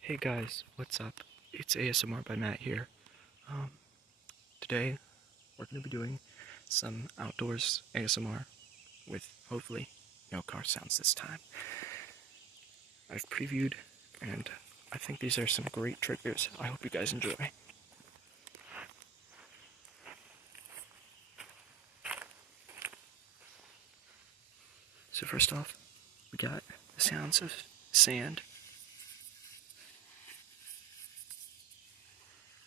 Hey guys, what's up? It's ASMR by Matt here. Um, Today we're going to be doing some outdoors ASMR with hopefully no car sounds this time. I've previewed and I think these are some great triggers. I hope you guys enjoy. So first off, we got the sounds of sand.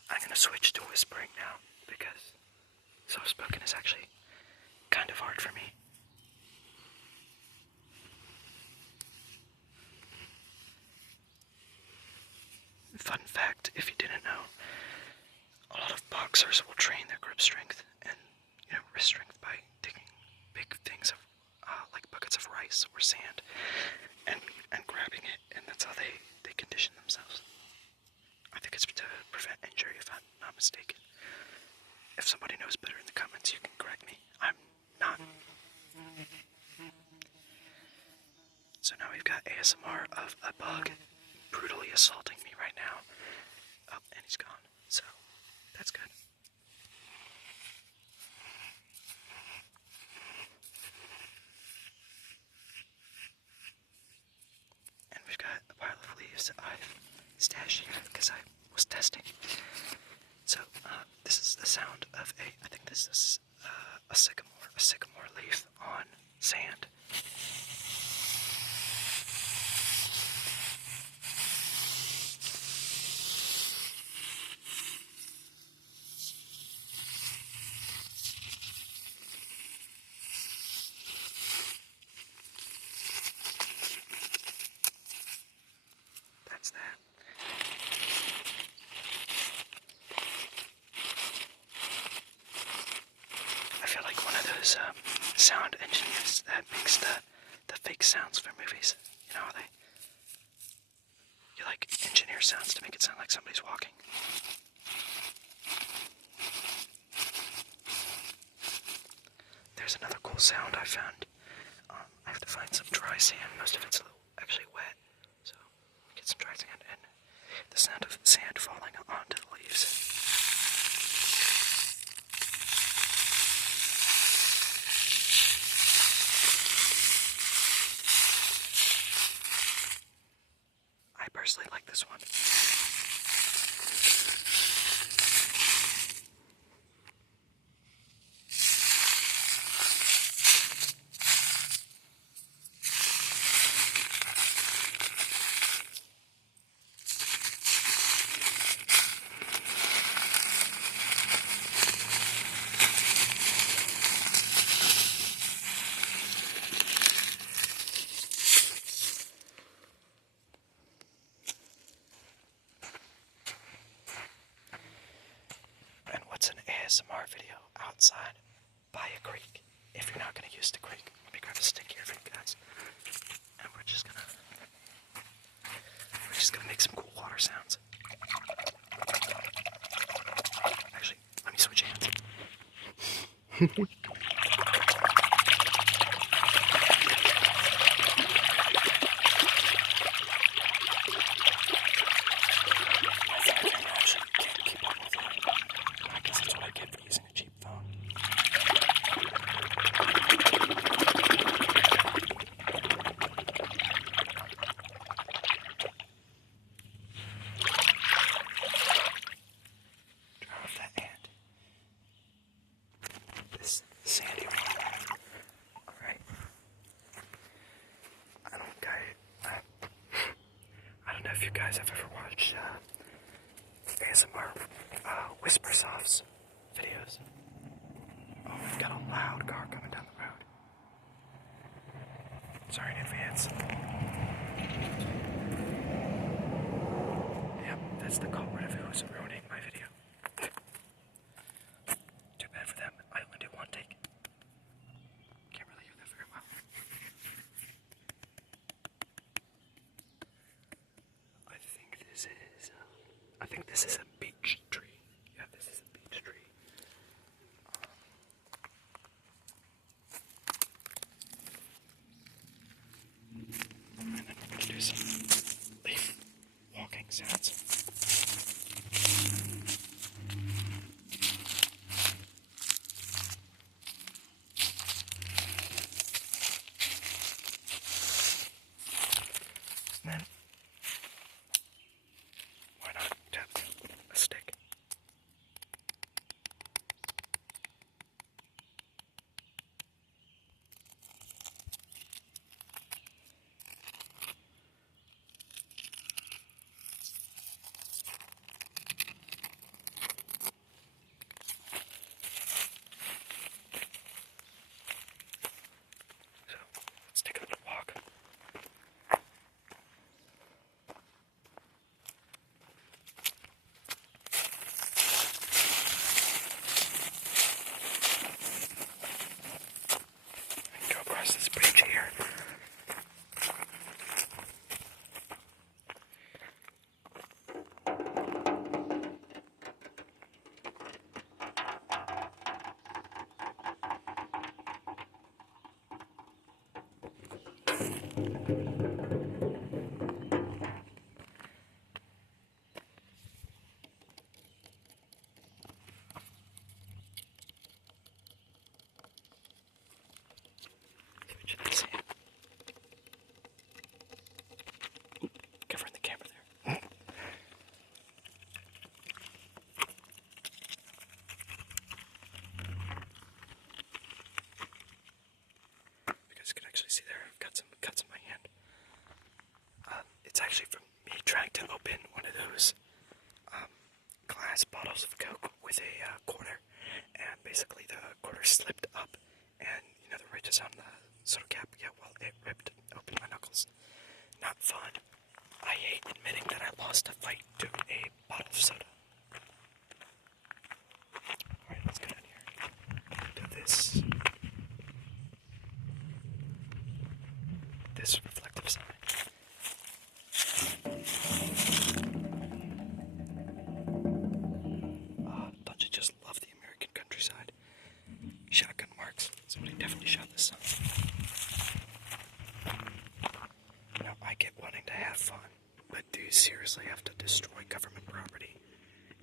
I'm going to switch to whispering now because soft-spoken is actually kind of hard for me. Fun fact, if you didn't know, a lot of boxers will train their grip strength and, wrist strength by taking big things of, like buckets of rice or sand and grabbing it, and that's how they condition themselves. I think it's to prevent injury, if I'm not mistaken. If somebody knows better in the comments, you can correct me. I'm not. So now we've got ASMR of a bug brutally assaulting me right now. Oh, and he's gone. So, that's good. And we've got a pile of leaves that I've stashed here because I was testing. So, this is the sound of I think this is a sycamore leaf on sand. That's that. I feel like one of those sound engineers that makes the fake sounds for movies. You know how you like engineer sounds to make it sound like somebody's walking. There's another cool sound I found. I have to find some dry sand. Most of it's actually wet, so get some dry sand and the sound of sand falling onto the leaves. I personally like this one. What's an ASMR video outside by a creek? If you're not going to use the creek, let me grab a stick here for you guys. And we're just gonna make some cool water sounds. Actually, let me switch hands. Sandy one. Alright. I don't know if you guys have ever watched ASMR Whisper Softs videos. Oh, we've got a loud car coming down the road. Sorry in advance. Yep, that's the culprit of who's ruining my video. Too bad for them. I only did one take. Can't really hear that very well. I think this is a beech tree. Yeah, this is a beech tree. And then we're gonna do some leaf walking sounds. And then, why not tap a stick? So, let's take a little walk. Go across this bridge here. Covering the camera there. You guys can actually see there, I've got some cuts on my hand. It's actually from me trying to open one of those glass bottles of Coke with a quarter, and basically the quarter slipped up, and you know the ridges on the soda cap, yeah, well, it ripped open my knuckles. Not fun. I hate admitting that I lost a fight to a bottle of soda. Alright, let's go down here. Do this reflective sign. Don't you just love the American countryside? Shotgun marks. Somebody definitely shot this song. Now, I get wanting to have fun, but do you seriously have to destroy government property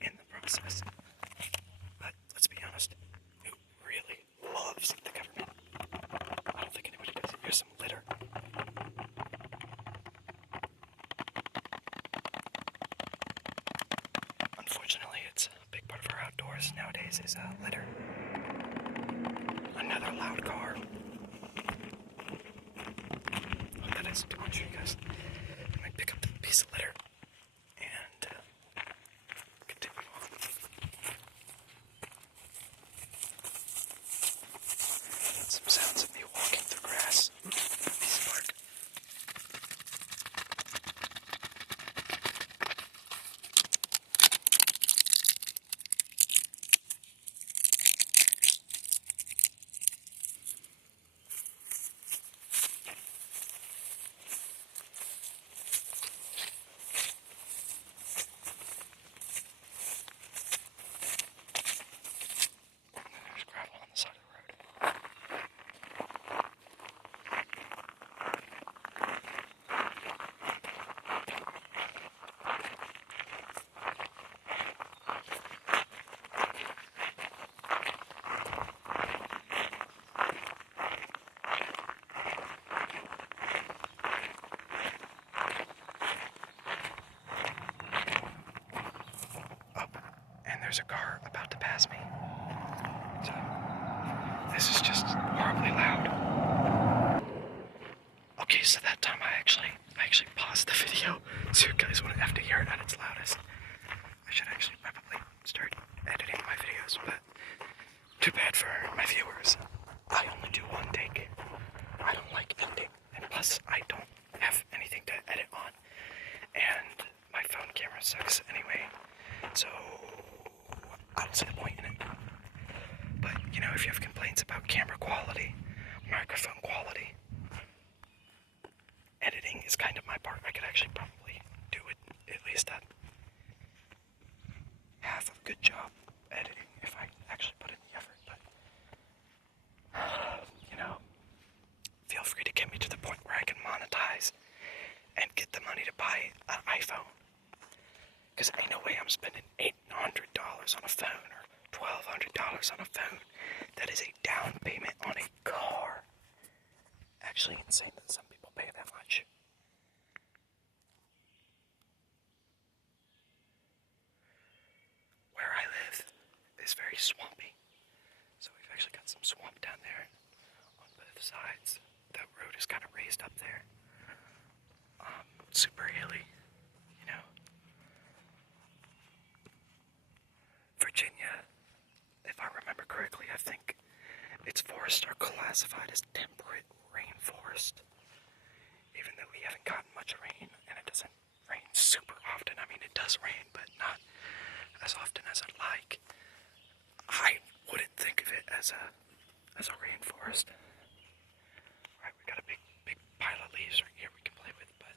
in the process? But let's be honest, who really loves the government? I don't think anybody does. Here's some litter. Unfortunately, it's a big part of our outdoors nowadays is litter. Another loud car. Oh, that is too much for you guys. I might pick up the piece of litter and continue on. Some sounds of me walking through grass. Piece of bark. There's gravel on the side of the road. And there's a car about to pass me. So, this is just horribly loud. Okay, so that time I actually paused the video so you guys wouldn't have to hear it at its loudest. I should actually probably start editing my videos, but too bad for my viewers. I only do one take. I don't like editing, and plus I don't have anything to edit on, and my phone camera sucks anyway, so I don't see the point in it. But, you know, if you have complaints about camera quality, microphone quality, editing is kind of my part. I could actually probably do it at least a half of a good job editing if I actually put in the effort, but you know, feel free to get me to the point where I can monetize and get the money to buy an iPhone. Because ain't no way I'm spending $800 on a phone or $1,200 on a phone. That is a down payment on a car. Actually insane that some people pay that much. Where I live is very swampy. So we've actually got some swamp down there on both sides. The road is kind of raised up there. Super hilly, you know. Virginia, if I remember correctly, I think its forests are classified as temperate rainforest. Even though we haven't gotten much rain, and it doesn't rain super often. I mean, it does rain, but not as often as I'd like. I wouldn't think of it as a rainforest. Alright, we got a big pile of leaves right here we can play with, but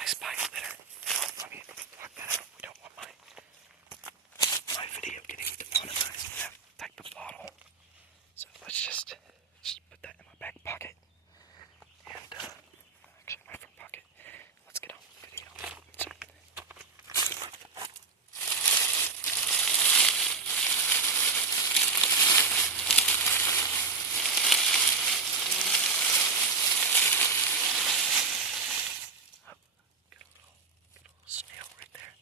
I spy litter. Let me block that out. We don't want my video getting demonetized with that type of bottle. So let's just put that in my back pocket. And actually my front pocket. Let's get on with the video. Snail right there.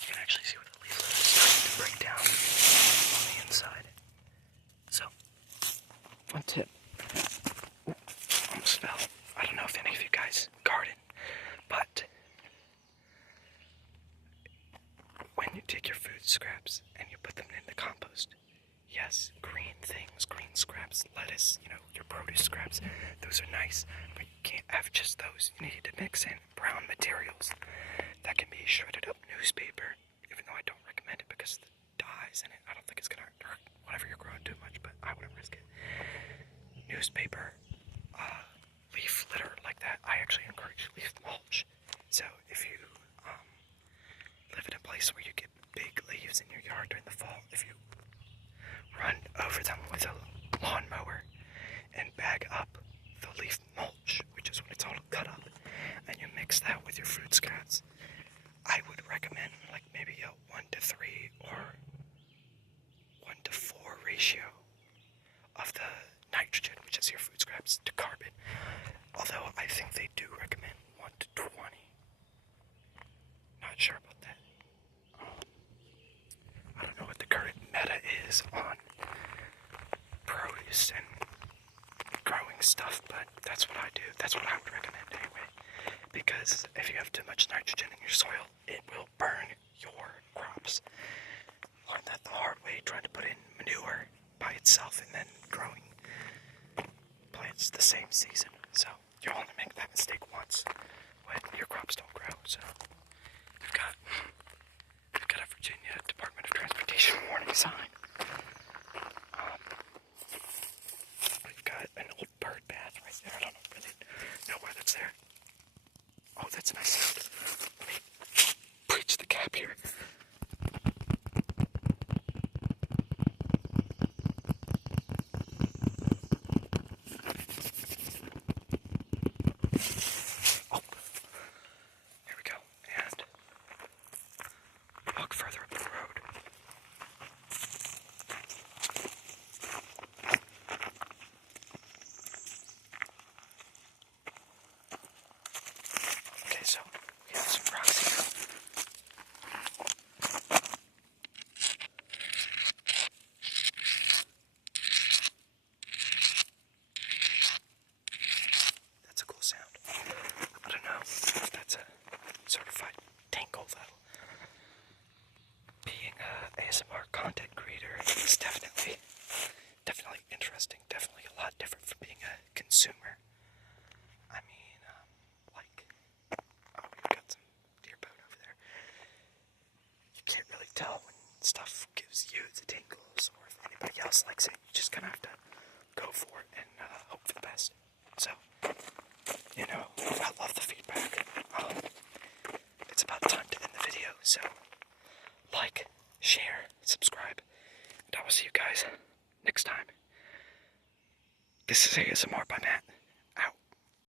You can actually see where the leaf litter is starting to break down on the inside. So, one tip. Almost fell. I don't know if any of you guys garden, but when you take your food scraps and you put them in the compost, yes, green things, green scraps, lettuce, your produce scraps, those are nice, but you can't have just those. You need to mix in brown materials. That can be shredded up newspaper, even though I don't recommend it because the dyes in it, I don't think it's gonna hurt whatever you're growing too much, but I wouldn't risk it. Newspaper, leaf litter like that. I actually encourage leaf mulch. So if you live in a place where you get big leaves in your yard during the fall, if you run over them with a lawnmower and bag up the leaf mulch, which is when it's all cut up, and you mix that with your food scraps, I would recommend like maybe a 1-to-3 or 1-to-4 ratio of the nitrogen, which is your food scraps, to carbon. Although I think they do recommend 1-to-20. Not sure about that. I don't know what the current meta is on produce and growing stuff, but that's what I do. That's what I would recommend anyway. Because if you have too much nitrogen in your soil, it will burn your crops. Learned that the hard way, trying to put in manure by itself and then growing plants the same season. So you'll only make that mistake once when your crops don't grow. So we've got a Virginia Department of Transportation warning sign. We've got an old bird bath right there. I don't really know why that's there. Oh, that's a nice sound. Let me breach the cap here. Oh, here we go. And walk further up the road. Okay, so we have some rocks here. That's a cool sound. I don't know if that's a certified tinkle though. Being a ASMR content creator is definitely interesting. Definitely a lot different from being a consumer. I mean, we've got some deer bone over there. You can't really tell when stuff gives you the tingles or if anybody else likes it. You just kind of have to go for it and hope for the best. So, I love the feedback. It's about time to end the video, so like, share, subscribe, and I will see you guys next time. This is ASMR by Matt.